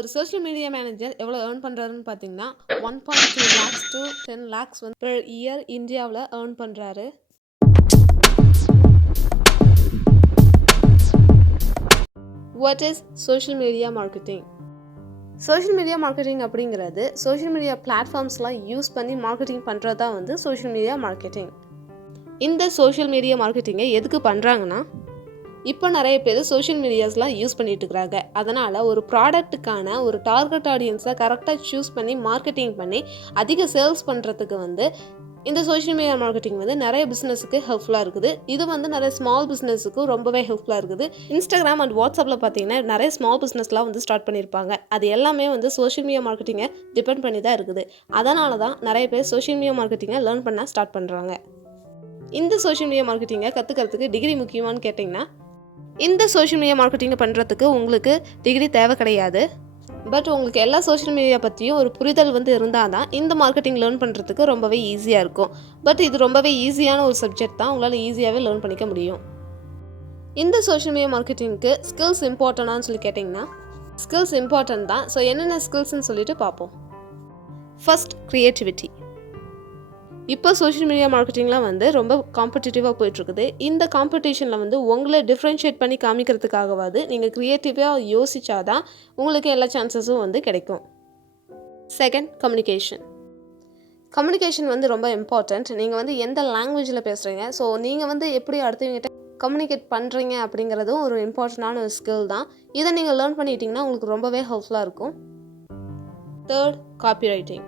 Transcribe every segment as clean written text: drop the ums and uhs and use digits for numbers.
ஒரு social media manager எவ்வளோ earn பண்ணுறாருன்னு பார்த்தீங்கன்னா 1.2 lakhs to 10 lakhs வந்து பெர் இயர் இந்தியாவில் ஏர்ன் பண்ணுறாரு. What is social media marketing? Social media marketing அப்படிங்கிறது சோஷியல் மீடியா பிளாட்ஃபார்ம்ஸ்லாம் யூஸ் பண்ணி மார்க்கெட்டிங் பண்ணுறது தான் வந்து சோஷியல் மீடியா மார்க்கெட்டிங். இந்த சோஷியல் மீடியா மார்க்கெட்டிங்கை எதுக்கு பண்ணுறாங்கன்னா, இப்போ நிறைய பேர் சோஷியல் மீடியாஸ்லாம் யூஸ் பண்ணிட்டு இருக்கிறாங்க. அதனால் ஒரு ப்ராடக்ட்டுக்கான ஒரு டார்கெட் ஆடியன்ஸை கரெக்டாக சூஸ் பண்ணி மார்க்கெட்டிங் பண்ணி அதிக சேல்ஸ் பண்ணுறதுக்கு வந்து இந்த சோஷியல் மீடியா மார்க்கெட்டிங் வந்து நிறைய பிஸ்னஸுக்கு ஹெல்ப்ஃபுல்லாக இருக்குது. இது வந்து நிறைய ஸ்மால் பிஸ்னஸுக்கும் ரொம்பவே ஹெல்ப்ஃபுல்லாக இருக்குது. இன்ஸ்டாகிராம் அண்ட் வாட்ஸ்அப்பில் பார்த்தீங்கன்னா நிறைய ஸ்மால் பிஸ்னஸ்லாம் வந்து ஸ்டார்ட் பண்ணியிருப்பாங்க. அது எல்லாமே வந்து சோஷியல் மீடியா மார்க்கெட்டிங்கை டிபெண்ட் பண்ணி தான் இருக்குது. அதனால தான் நிறைய பேர் சோஷியல் மீடியா மார்க்கெட்டிங்கை லேர்ன் பண்ண ஸ்டார்ட் பண்ணுறாங்க. இந்த சோஷியல் மீடியா மார்க்கெட்டிங்கை கற்றுக்கிறதுக்கு டிகிரி முக்கியமானு கேட்டிங்கன்னா, இந்த சோஷியல் மீடியா மார்க்கெட்டிங்கை பண்ணுறதுக்கு உங்களுக்கு டிகிரி தேவை கிடையாது. பட் உங்களுக்கு எல்லா சோஷியல் மீடியா பற்றியும் ஒரு புரிதல் வந்து இருந்தால் தான் இந்த மார்க்கெட்டிங் லேர்ன் பண்ணுறதுக்கு ரொம்பவே ஈஸியாக இருக்கும். பட் இது ரொம்பவே ஈஸியான ஒரு சப்ஜெக்ட் தான், உங்களால் ஈஸியாகவே லேர்ன் பண்ணிக்க முடியும். இந்த சோஷியல் மீடியா மார்க்கெட்டிங்க்கு ஸ்கில்ஸ் இம்பார்ட்டண்டான்னு சொல்லி கேட்டிங்கன்னா, ஸ்கில்ஸ் இம்பார்ட்டன்ட் தான். ஸோ என்னென்ன ஸ்கில்ஸ்ன்னு சொல்லிட்டு பார்ப்போம். First, creativity. இப்போ சோஷியல் மீடியா மார்க்கெட்டிங்லாம் வந்து ரொம்ப காம்படிட்டிவாக போயிட்டுருக்குது. இந்த காம்படிஷனில் வந்து உங்களை டிஃப்ரென்ஷியேட் பண்ணி காமிக்கிறதுக்காகவாது நீங்கள் க்ரியேட்டிவாக யோசிச்சாதான் உங்களுக்கு எல்லா சான்சஸும் வந்து கிடைக்கும். Second, communication. கம்யூனிகேஷன் வந்து ரொம்ப இம்பார்ட்டண்ட். நீங்கள் வந்து எந்த லாங்குவேஜில் பேசுகிறீங்க, ஸோ நீங்கள் வந்து எப்படி அடுத்தவங்ககிட்ட கம்யூனிகேட் பண்ணுறீங்க அப்படிங்கிறதும் ஒரு இம்பார்ட்டண்டான ஒரு ஸ்கில் தான். இதை நீங்கள் லேர்ன் பண்ணிட்டீங்கன்னா உங்களுக்கு ரொம்பவே ஹெல்ப்ஃபுல்லாக இருக்கும். தேர்ட், காப்பிரைட்டிங்.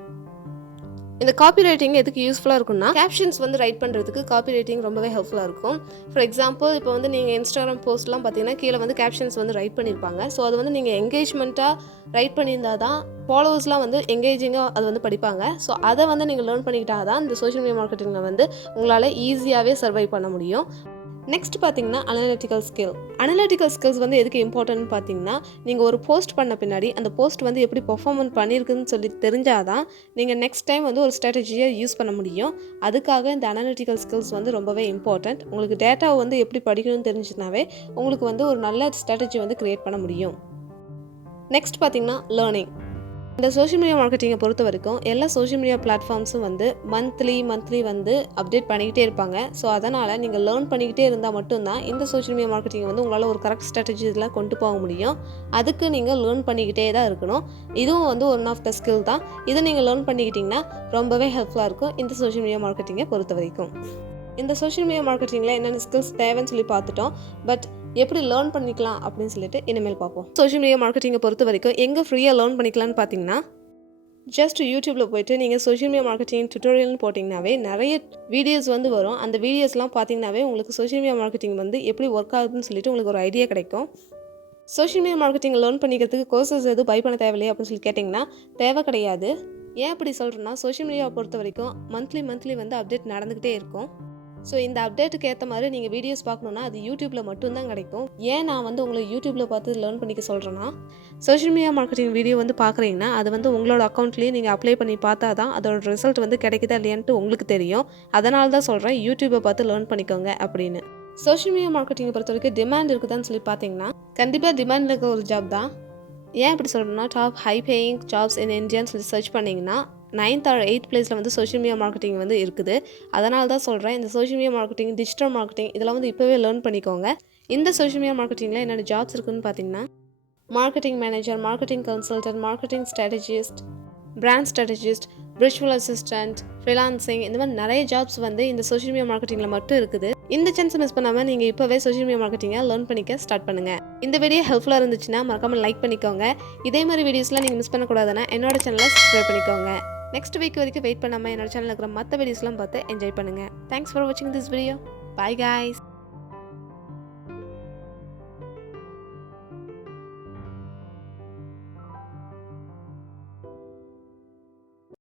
இந்த காப்பி ரைட்டிங் எதுக்கு யூஸ்ஃபுல்லாக இருக்கும்னா, கேப்ஷன்ஸ் வந்து ரைட் பண்ணுறதுக்கு காப்பி ரைட்டிங் ரொம்பவே ஹெல்ப்ஃபுல்லாக இருக்கும். ஃபார் எக்ஸாம்பிள், இப்போ வந்து நீங்கள் இன்ஸ்டாகிராம் போஸ்ட்லாம் பார்த்தீங்கன்னா கீழே வந்து கேப்ஷன்ஸ் வந்து ரைட் பண்ணியிருப்பாங்க. ஸோ அது வந்து நீங்கள் என்கேஜ்மெண்ட்டாக ரைட் பண்ணியிருந்தால் தான் ஃபாலோவர்ஸ்லாம் வந்து என்கேஜிங்காக அது வந்து படிப்பாங்க. ஸோ அதை வந்து நீங்கள் லேர்ன் பண்ணிக்கிட்டால் தான் இந்த சோஷியல் மீடியா மார்க்கெட்டிங்கில் வந்து உங்களால் ஈஸியாகவே சர்வை பண்ண முடியும். நெக்ஸ்ட் பார்த்தீங்கன்னா அனலிட்டிக்கல் ஸ்கில். அனலிட்டிக்கல் ஸ்கில்ஸ் வந்து எதுக்கு இம்பார்ட்டன்ட்னு பார்த்தீங்கன்னா, நீங்கள் ஒரு போஸ்ட் பண்ண பின்னாடி அந்த போஸ்ட் வந்து எப்படி பெர்ஃபார்மன்ஸ் பண்ணியிருக்குன்னு சொல்லி தெரிஞ்சால் தான் நீங்கள் நெக்ஸ்ட் டைம் வந்து ஒரு ஸ்ட்ராட்டஜியை யூஸ் பண்ண முடியும். அதுக்காக இந்த அனலிட்டிக்கல் ஸ்கில்ஸ் வந்து ரொம்பவே இம்பார்ட்டன்ட். உங்களுக்கு டேட்டாவை வந்து எப்படி படிக்கணும்னு தெரிஞ்சுனாவே உங்களுக்கு வந்து ஒரு நல்ல ஸ்ட்ராட்டஜி வந்து க்ரியேட் பண்ண முடியும். நெக்ஸ்ட் பார்த்தீங்கன்னா லேர்னிங். இந்த சோஷியல் மீடியா மார்க்கெட்டிங்கை பொறுத்த வரைக்கும் எல்லா சோஷியல் மீடியா பிளாட்ஃபார்ம்ஸும் வந்து மந்த்லி வந்து அப்டேட் பண்ணிக்கிட்டே இருப்பாங்க. ஸோ அதனால் நீங்கள் லேர்ன் பண்ணிக்கிட்டே இருந்தால் மட்டும்தான் இந்த சோஷியல் மீடியா மார்க்கெட்டிங் வந்து உங்களால் ஒரு கரெக்ட் ஸ்ட்ராட்டஜி இதெல்லாம் கொண்டு போக முடியும். அதுக்கு நீங்கள் லேர்ன் பண்ணிக்கிட்டே தான் இருக்கணும். இதுவும் வந்து ஒன் ஆஃப் த ஸ்கில் தான். இதை நீங்கள் லேர்ன் பண்ணிக்கிட்டிங்கன்னா ரொம்பவே ஹெல்ப்ஃபுல்லாக இருக்கும் இந்த சோஷியல் மீடியா மார்க்கெட்டிங்கை பொறுத்த வரைக்கும். இந்த சோஷியல் மீடியா மார்க்கெட்டிங்கில் என்னென்ன ஸ்கில்ஸ் தேவைன்னு சொல்லி பார்த்துட்டோம். பட் எப்படி லேர்ன் பண்ணிக்கலாம் அப்படின்னு சொல்லிட்டு இனிமேல் பார்ப்போம். சோஷியல் மீடியா மார்க்கெட்டிங்கை பொறுத்த வரைக்கும் எங்கே ஃப்ரீயாக லேர்ன் பண்ணிக்கலான்னு பார்த்தீங்கன்னா, ஜஸ்ட் யூடியூப்பில் போய்ட்டு நீங்கள் சோஷியல் மீடியா மார்க்கெட்டிங் டுட்டோரியல்னு போட்டிங்கனாவே நிறைய வீடியோஸ் வந்து வரும். அந்த வீடியோஸ்லாம் பார்த்தீங்கன்னாவே உங்களுக்கு சோஷியல் மீடியா மார்க்கெட்டிங் வந்து எப்படி ஒர்க் ஆகுதுன்னு சொல்லிட்டு உங்களுக்கு ஒரு ஐடியா கிடைக்கும். சோஷியல் மீடியா மார்க்கெட்டிங் லேர்ன் பண்ணிக்கிறதுக்கு கோர்சஸ் எதுவும் பை பண்ண தேவையில்லையே அப்படின்னு சொல்லி கேட்டிங்கன்னா, தேவை கிடையாது. ஏன் அப்படி சொல்கிறேன்னா, சோஷியல் மீடியாவை பொறுத்த வரைக்கும் மந்த்லி வந்து அப்டேட் நடந்துக்கிட்டே இருக்கும். ஸோ இந்த அப்டேட்டுக்கு ஏற்ற மாதிரி நீங்கள் வீடியோஸ் பார்க்கணுன்னா அது யூடியூப்பில் மட்டும்தான் கிடைக்கும். ஏன் நான் வந்து உங்களை யூடியூப்பில் பார்த்து லேர்ன் பண்ணிக்க சொல்கிறேன்னா, சோஷியல் மீடியா மார்க்கெட்டிங் வீடியோ வந்து பார்க்குறீங்கன்னா அது வந்து உங்களோட அக்கௌண்ட்லேயே நீங்கள் அப்ளை பண்ணி பார்த்தா தான் அதோட ரிசல்ட் வந்து கிடைக்குதா இல்லையான்ட்டு உங்களுக்கு தெரியும். அதனால தான் சொல்கிறேன் யூடியூப்பை பார்த்து லேர்ன் பண்ணிக்கோங்க அப்படின்னு. சோஷியல் மீடியா மார்க்கெட்டிங்கை பொறுத்த வரைக்கும் டிமாண்ட் இருக்குதான்னு சொல்லி பார்த்தீங்கன்னா, கண்டிப்பாக டிமாண்ட் இருக்க ஒரு ஜாப் தான். ஏன் அப்படி சொல்கிறேன்னா, top high paying jobs in இந்தியான்னு சொல்லி சர்ச் பண்ணிங்கன்னா 9th or 8th பிளேஸில் வந்து சோஷியல் மீடியா மார்க்கெட்டிங் வந்து இருக்குது. அதனால தான் சொல்கிறேன், இந்த social media marketing, digital marketing இதெல்லாம் வந்து இப்போவே லேர்ன் பண்ணிக்கோங்க. இந்த சோஷியல் மீடியா மார்க்கெட்டிங்கில் என்னென்ன ஜாப்ஸ் இருக்குதுன்னு பார்த்தீங்கன்னா, marketing manager, marketing consultant, marketing strategist, brand strategist, virtual assistant, freelancing இந்த மாதிரி நிறைய ஜாப்ஸ் வந்து இந்த சோஷியல் மீடியா மார்க்கெட்டிங்கில் மட்டும் இருக்குது. இந்த சான்ஸை மிஸ் பண்ணாமல் நீங்கள் இப்போவே சோஷியல் மீடியா மார்க்கெட்டிங்கை லேர்ன் பண்ணிக்க ஸ்டார்ட் பண்ணுங்கள். இந்த வீடியோ ஹெல்ப்ஃபுல்லாக இருந்துச்சுன்னா மறக்காமல் லைக் பண்ணிக்கோங்க. இதே மாதிரி வீடியோஸ்லாம் நீங்கள் மிஸ் பண்ணக்கூடாதுன்னா என்னோட சேனலை சப்ஸ்கிரைப் பண்ணிக்கோங்க. நெக்ஸ்ட் வீக் வரைக்கும் வெயிட் பண்ணாமல் என்னோட சேனலில் இருக்கிற மற்ற வீடியோஸ்லாம் பார்த்து என்ஜாய் பண்ணுங்கள். தேங்க்ஸ் ஃபார் வாட்சிங் திஸ் வீடியோ. Bye guys.